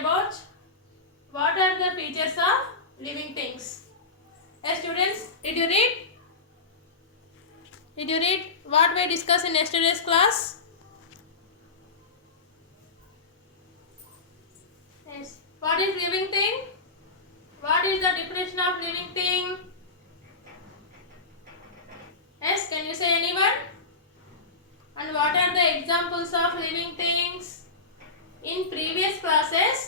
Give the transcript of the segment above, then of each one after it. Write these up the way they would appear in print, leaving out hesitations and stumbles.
about what are the features of living things. Yes, students, did you read? Did you read what we discussed in yesterday's class? Yes. What is living thing? What is the definition of living thing? Yes, can you say anyone? And what are the examples of living things? In previous classes,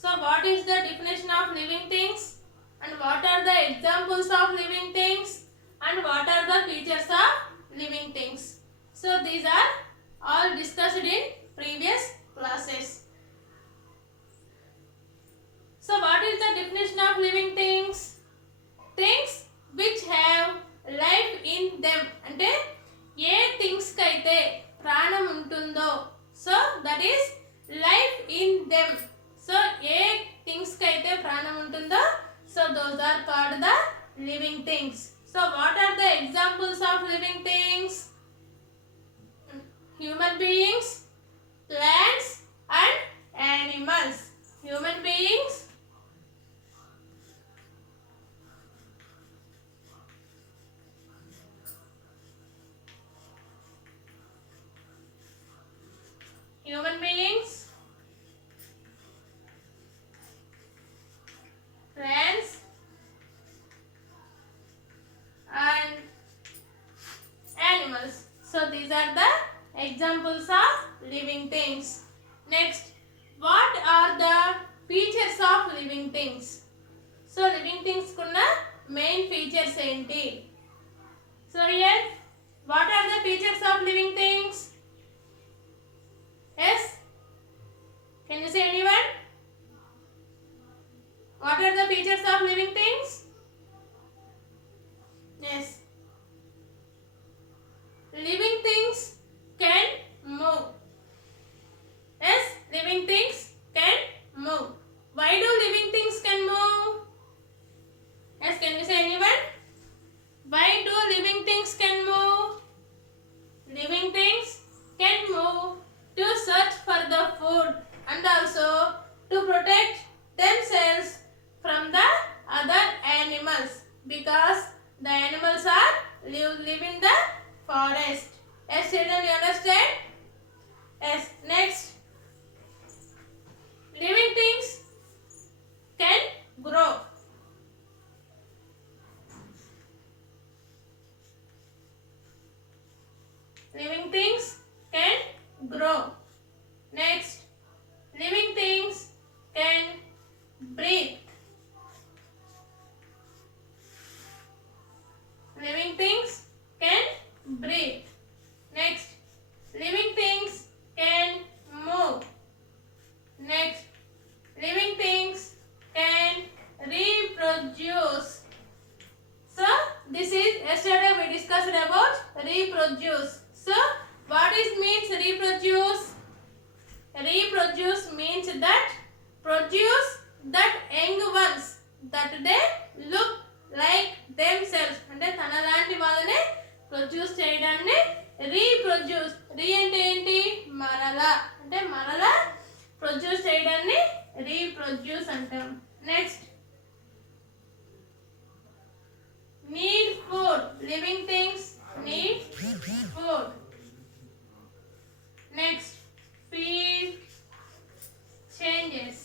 so what is the definition of living things? And what are the examples of living things? And what are the features of living things? So these are all discussed in previous classes. So what is the definition of living things? Things which have life in them. అంటే ఏ things కి అయితే ప్రాణం ఉంటుందో, so that is life in them. So ఏ things కి అయితే ప్రాణం ఉంటుందో, so those are called the living things. So what are the examples of living things? Human beings, plants and animals. Human beings, human beings, plants and animals. So these are the examples of living things. Next, what are the features of living things? So living things kunna main features enti? So here, what are the features of living things? Yes? Can you say anyone? What are the features of living things? Yes. Living things can move. Yes, living things can move. Why do living things can move? Yes, can you say anyone? Why do living things can move? Living things can move to search for the food and also to protect themselves from the other animals, because the animals are live in the forest. Yes, children, you understand? Yes. Next, living things can grow. Living things can grow. Next, living things can breathe. Living things can breathe. Next, living things can move. Next, living things can reproduce. So this is, yesterday we discussed about reproduce. So what is means reproduce? Reproduce means that produce that young ones that they look like themselves. అంటే తన లాంటి వాళ్ళనే produce చేయడాన్ని reproduce. రీ అంటే ఏంటి? మరలా. అంటే మరలా ప్రొడ్యూస్ చేయడాన్ని రీప్రొడ్యూస్ అంటాం. Next, need food. Living things need food. Next, feed changes.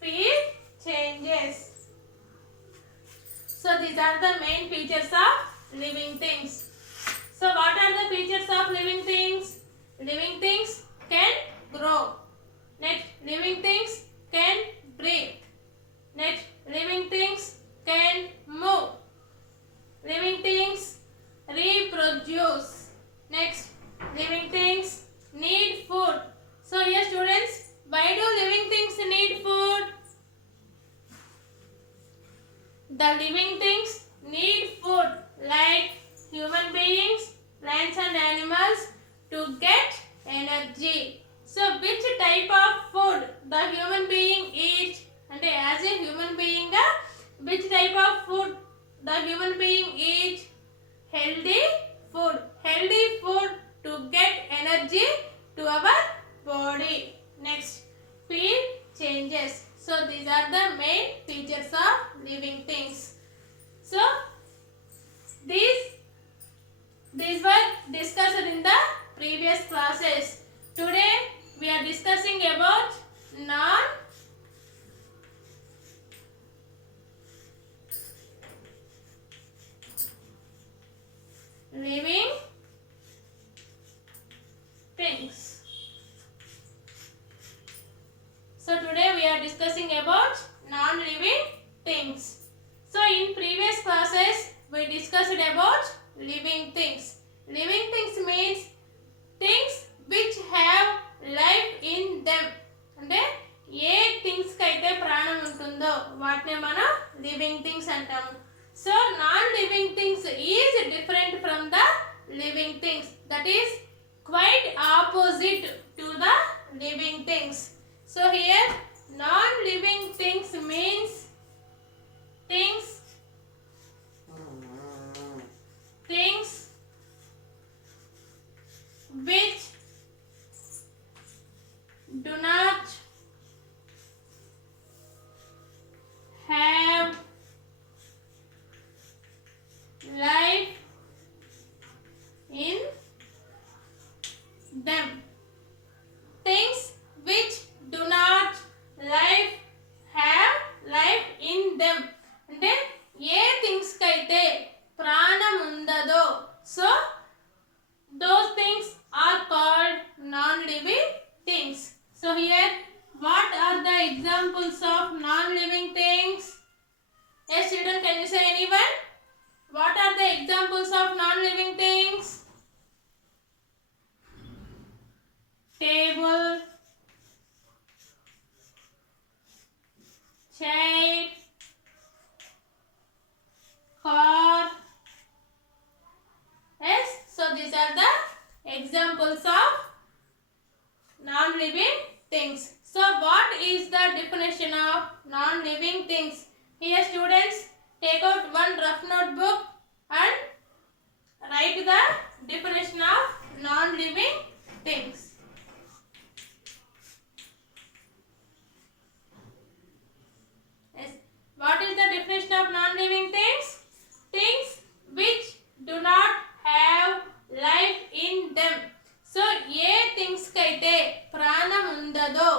Feed changes. So these are the main features of living things. So what are the features of living things? Living things can grow. Next, living things can breathe. Next, living things can move. Living things reproduce. Next, living things need food. So yes, students, why do living things need food? The living things need food like human beings, plants and animals to get energy. So which type of food the human being eat? And as a human being, which type of food the human being eat? Healthy food. Healthy food to get energy to our body. Next, These were discussed in the previous classes. Today we are discussing about non-living things. So today we are discussing about non-living things. So in previous classes we discussed about living things. Living things means things which have life in them. అంటే ఏ things కి అయితే ప్రాణం ఉంటుందో వాటిని మనం living things అంటాము. So non living things is different from the living things. That is quite opposite to the living things. So here non-living things means things which do not have life in them. Things which do not have life in them. అంటే ఏ things కి అయితే ప్రాణం ఉండదో so those things are called non-living things. So here what are the examples of non-living things? Yes children, can you say anyone? What are the examples of non-living things? Table, chair, car. Yes, so these are the examples of non-living things. So what is the definition of non-living things? Here students, take out one rough notebook and write the definition of non-living things. Yes, what is the definition of non-living things? Things which do not have life in them. So A things కి అయితే ప్రాణం ఉండదో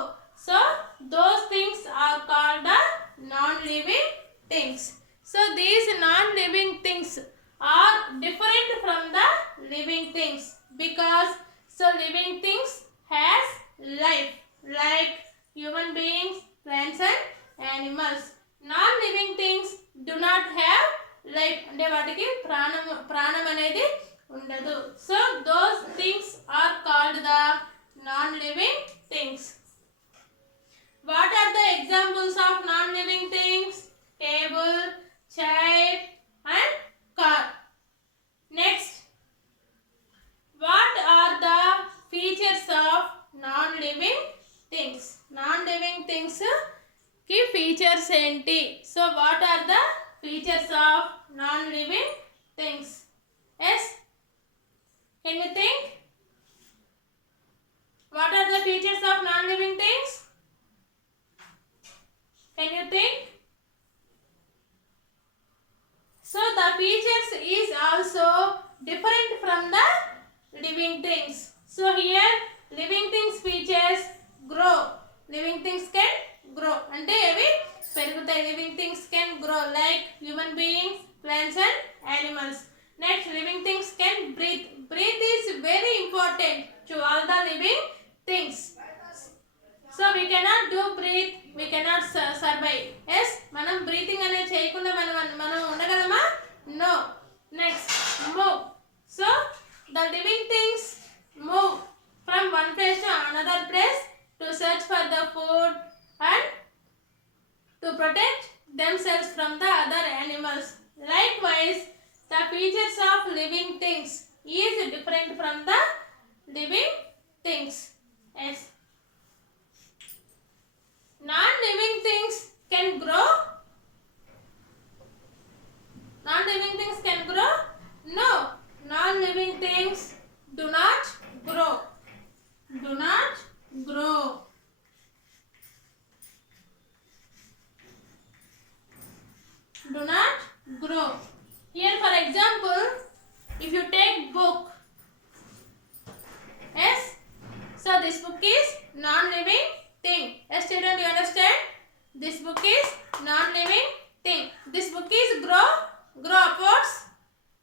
so those things are called the non-living things. So these non-living things are different from the living things because so living things has life like human beings, plants and animals. Non-living things do not have life. అంటే వాటికి ప్రాణం అనేది ఉండదు. So those things are called the non-living things. What are the examples of non-living things? Table, chair and car. Next, what are the features of non-living things? Non-living things ki features enti? So what are the features of non-living things? Yes, can you think? What are the features of non-living things? Can you think? So the features is also different from the living things. So here living things features grow. Living things can grow. అంటే అవి పెరుగుతాయి. Living things can grow like human beings, plants and animals. Next, living things can breathe. Breathe is very important to all the living things. So we cannot do breathe, we cannot survive. Yes, మనం breathing అనేది చేయకుండా మనం ఉండగలమా? No. Next, move. So the living things move from one place to another place to search for the food and to protect themselves from the other animals. Likewise, the features of living things is different from the living things. Yes. Non-living things can grow. Non-living things can grow? No. Non-living things do not grow. Do not grow. Do not grow. Here for example, if you take book book is non-living thing. Yes, children, do you understand? This book is non-living thing. This book is grow upwards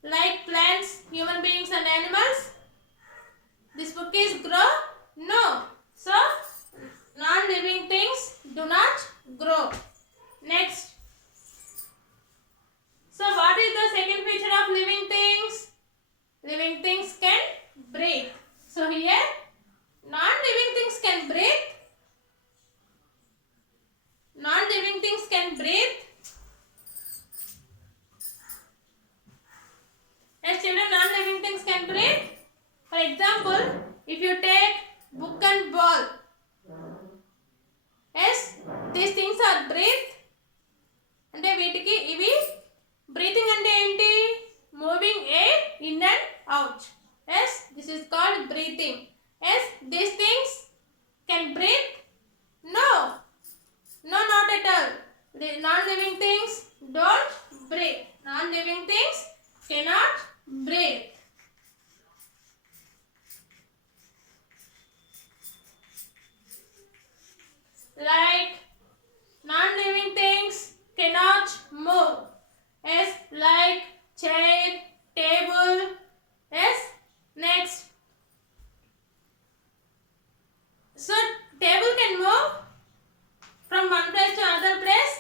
like plants, human beings and animals. This book is grow? No. So, non-living things do not grow. Next. So, what is the second feature of living things? Living things can breathe. So, here, non-living things can breathe. Non-living things can breathe. Yes, children, non-living things can breathe. For example, if you take book and ball, yes, these things are breathe. అంటే వీటికి ఇవి breathing అంటే ఏంటి? Moving air in and out. Yes, this is called breathing. Yes, these things can breathe? No. No, not at all. The non-living things don't breathe. Non-living things cannot breathe. Like non-living things cannot move. Yes, like chair, table. Yes, next. So, table can move from one place to another place?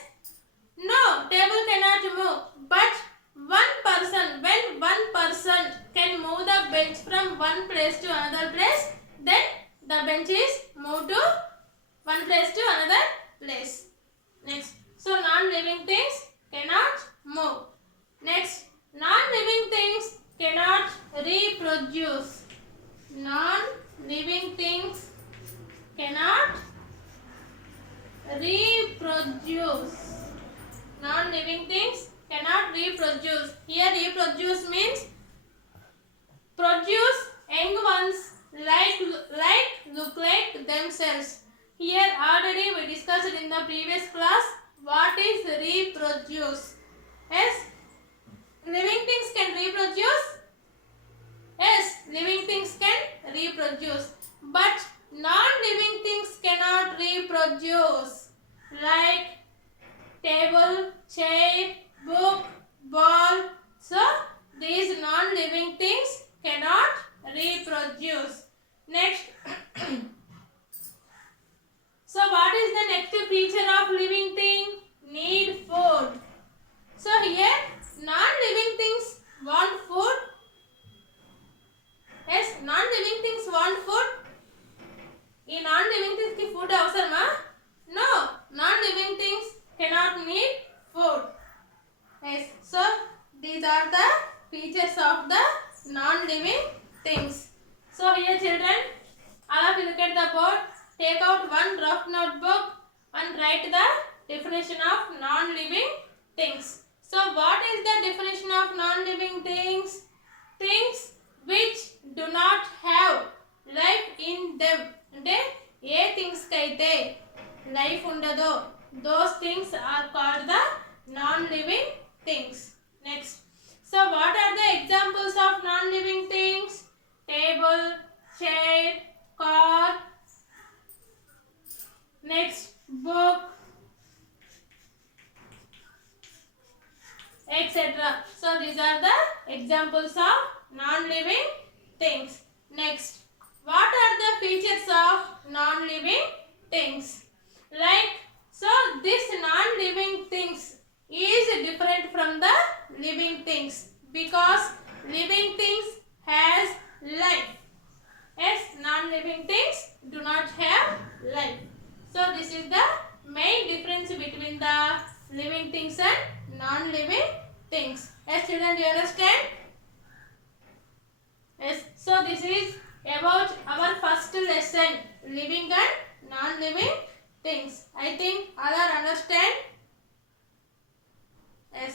No, table cannot move. But when one person can move the bench from one place to another place, then the bench is moved to one place to another place. Next. So, non-living things cannot move. Next. Non-living things cannot reproduce. Non-living things cannot reproduce. Non-living things cannot reproduce. Here reproduce means produce young ones like look like themselves. Here already we discussed in the previous class what is reproduce. Yes, living things can reproduce. Yes, living things can reproduce, but non-living things cannot reproduce. Like table, chair, book, ball. So, these non-living things cannot reproduce. Next. So, what is the next feature of living thing? Need food. So, here non-living things want food. Yes, non-living things want food. ఈ non-living things కి food అవసరమా? No, non-living things cannot need food. Yes, so these are the features of the non-living things. So here children, all of you look at the board, take out one rough notebook and write the definition of non-living things. So what is the definition of non-living things? Things which do not have life in them. అంటే ఏ things కి అయితే life ఉండదో those things are called the non-living things. Next. So what are the examples of non-living things? Table, chair, car. Next, book, etc. So these are the examples of non-living things. Next, what are the features of non-living things? Like, so this non-living things is different from the living things because living things has life. Yes, non-living things do not have life. So this is the main difference between the living things and non-living things. Yes, children, do you understand? Yes, so this is about our first lesson, living and non-living things. I think all are understand. Yes.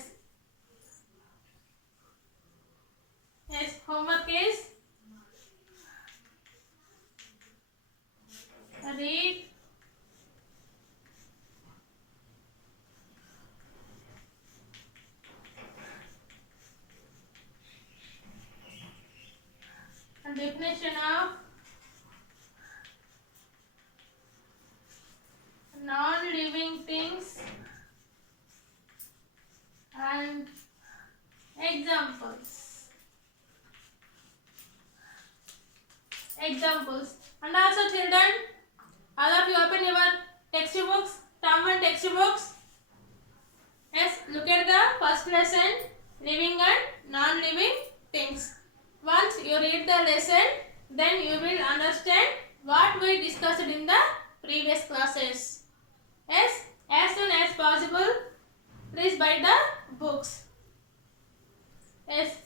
Yes, homework is read, a definition of non-living things and examples. And also children, all of you open your textbooks, term 1 textbooks. Yes, look at the first lesson, living and non-living things. Once you read the lesson, then you will understand what we discussed in the previous classes. Yes, as soon as possible, please buy the books. Yes.